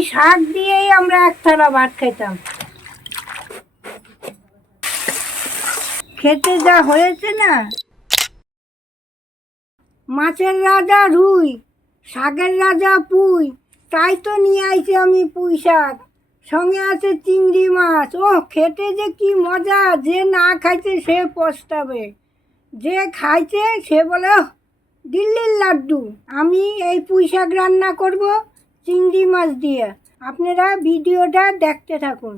এই শাক দিয়েই আমরা এক থালা ভাত খেতাম খেতে যা হয়েছে না? মাছের রাজা রুই, শাকের রাজা পুঁই, তাই তো নিয়ে আইছি আমি পুঁই শাক। সঙ্গে আছে চিংড়ি মাছ। ও খেতে যে কি মজা! যে না খাইছে সে পস্তাবে। যে খাইছে সে বলে দিল্লির লাড্ডু, আমি এই পুঁই শাক রান্না করব। চিংড়ি মাছ দিয়ে আপনারা ভিডিওটা দেখতে থাকুন।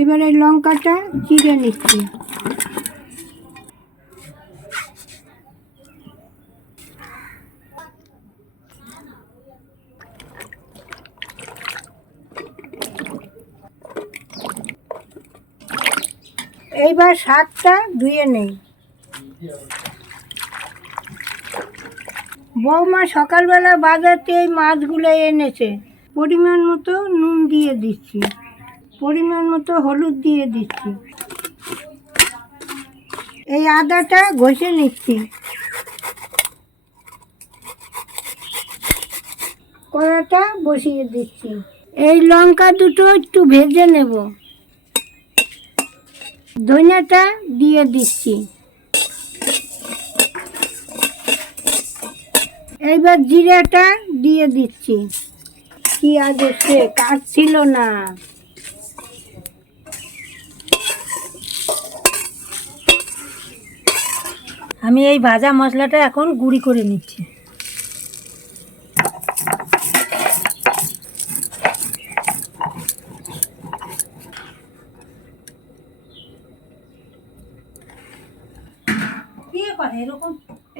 এবারে লঙ্কাটা চিড়ে নিচ্ছি। এইবার শাকটা ধুয়ে নেই। বৌমা সকালবেলা বাজারতে এই মাছগুলো এনেছে। পরিমাণ মতো নুন দিয়ে দিচ্ছি। পরিমাণ মতো হলুদ দিয়ে দিচ্ছি। এই আদাটা ঘষে নিচ্ছি। কড়াটা বসিয়ে দিচ্ছি। এই লঙ্কা দুটো একটু ভেজে নেব। ধনিয়াটা দিয়ে দিচ্ছি। এইবার জিরাটা দিয়ে দিচ্ছি। কি আগে সে কাটছিল না। আমি এই ভাজা মশলাটা এখন গুঁড়ি করে নিচ্ছি।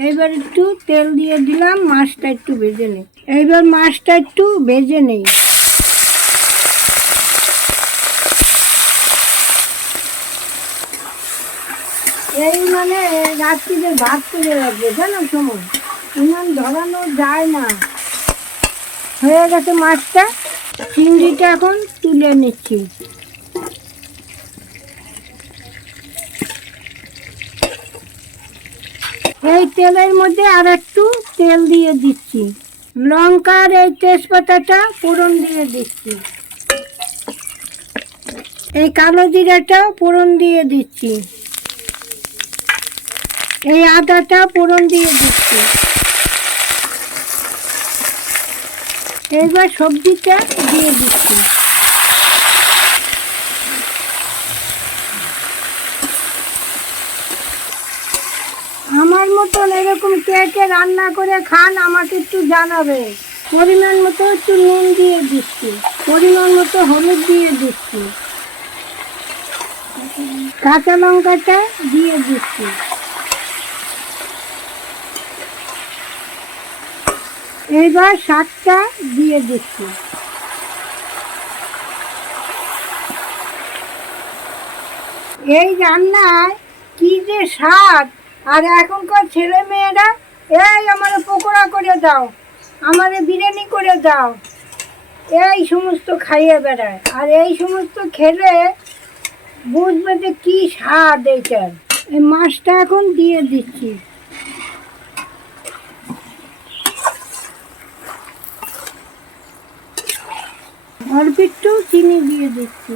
এইবার একটু তেল দিয়ে দিলাম মাছটা একটু ভেজে নেই এইবার মাছটা একটু ভেজে নেই। এই মানে রাত্রিতে ভাত করে রাখবে, জানো সময়? ইমান ধরানো যায় না। হয়ে গেছে মাছটা, চিংড়িটা এখন তুলে নিচ্ছি। এই তেলের মধ্যে আর একটু তেল দিয়ে দিচ্ছি। লঙ্কার এই তেজপাতাটা ফোড়ন দিয়ে দিচ্ছি। এই কালো জিরাটা ফোড়ন দিয়ে দিচ্ছি। এই আদাটা ফোড়ন দিয়ে দিচ্ছি। এইবার সবজিটা দিয়ে দিচ্ছি। আমার মতন এরকম কে কে রান্না করে খান, আমাকে একটু জানাবে। পরিমাণ মতো একটু নুন দিয়ে দিচ্ছি। পরিমাণ মতো হলুদ দিয়ে দিচ্ছি। কাঁচা লঙ্কাটা দিয়ে দিচ্ছি। এইবার শাকটা দিয়ে দিচ্ছি। এই রান্নায় কি যে স্বাদ, আর এখনকার ছেলে মেয়েরা এই আমার পকোড়া করে দাও, আমারে বিরিয়ানি করে দাও। এই সমস্ত খাইয়ে বেড়ায়, আর এই সমস্ত খেলে বুঝবে যে কী স্বাদ এইটার। এই মাছটা এখন দিয়ে দিচ্ছি। একটু চিনি দিয়ে দিচ্ছি।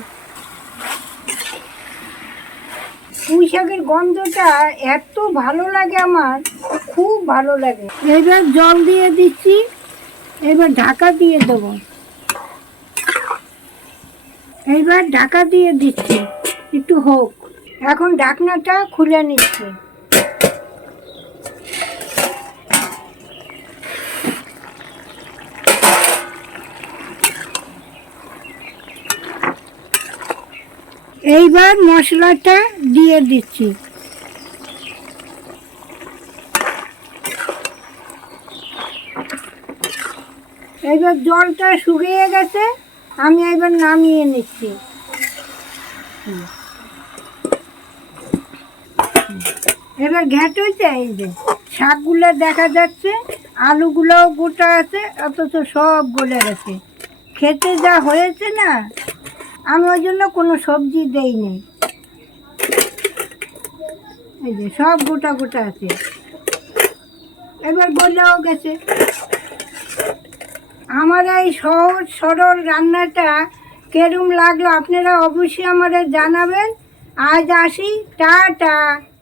পুঁই শাকের গন্ধটা এত ভালো লাগে আমার, খুব ভালো লাগে। এবার জল দিয়ে দিচ্ছি, এবার ঢাকা দিয়ে দেবো। এইবার ঢাকা দিয়ে দিচ্ছি, একটু হোক। এখন ঢাকনাটা খুলে নিচ্ছি। এইবার মশলাটা দিয়ে দিচ্ছি এবার জলটা শুকিয়ে গেছে, আমি এবার নামিয়ে নিচ্ছি। এবার ঘ্যাট হয়েছে, এই যে শাকগুলো দেখা যাচ্ছে, আলুগুলোও গোটা আছে, অথচ সব গলে গেছে খেতে যা হয়েছে না আমি ওই জন্য কোনো সবজি দেই নি এই যে সব গোটা গোটা আছে। এবার গলেও গেছে। আমার এই সহজ সরল রান্নাটা কেরম লাগল? আপনারা অবশ্যই আমাদের জানাবেন। আজ আসি, টাটা।